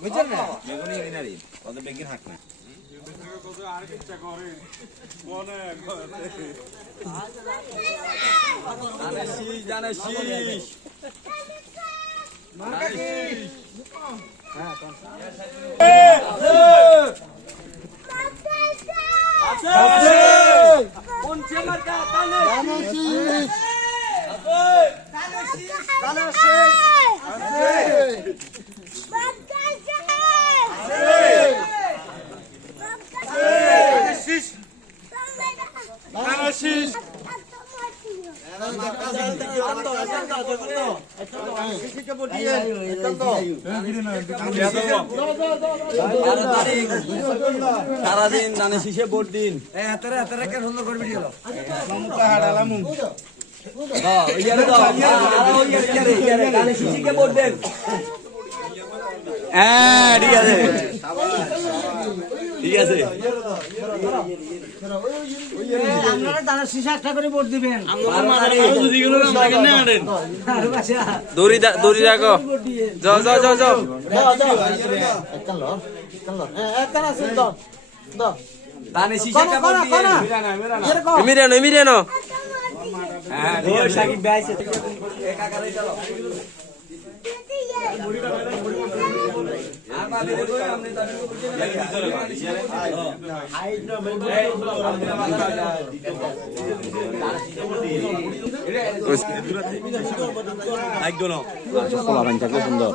বুঝছেন না বেগুনি কিনারি কত বেগুন হাক না সারাদিন ধানের শীষে ভোট দিন সুন্দর করবি ভোট দেন হ্যাঁ ঠিক আছে ঠিক আছে আপনারা দানা শীষে একটা করে ভোট দিবেন দড়ি রাখো যাও যাও যাও যাও ধানের শীষে একটা ভোট দিন মিরানো মিরানো হ্যাঁ সাকিব ভাই কাকারে চলো সুন্দর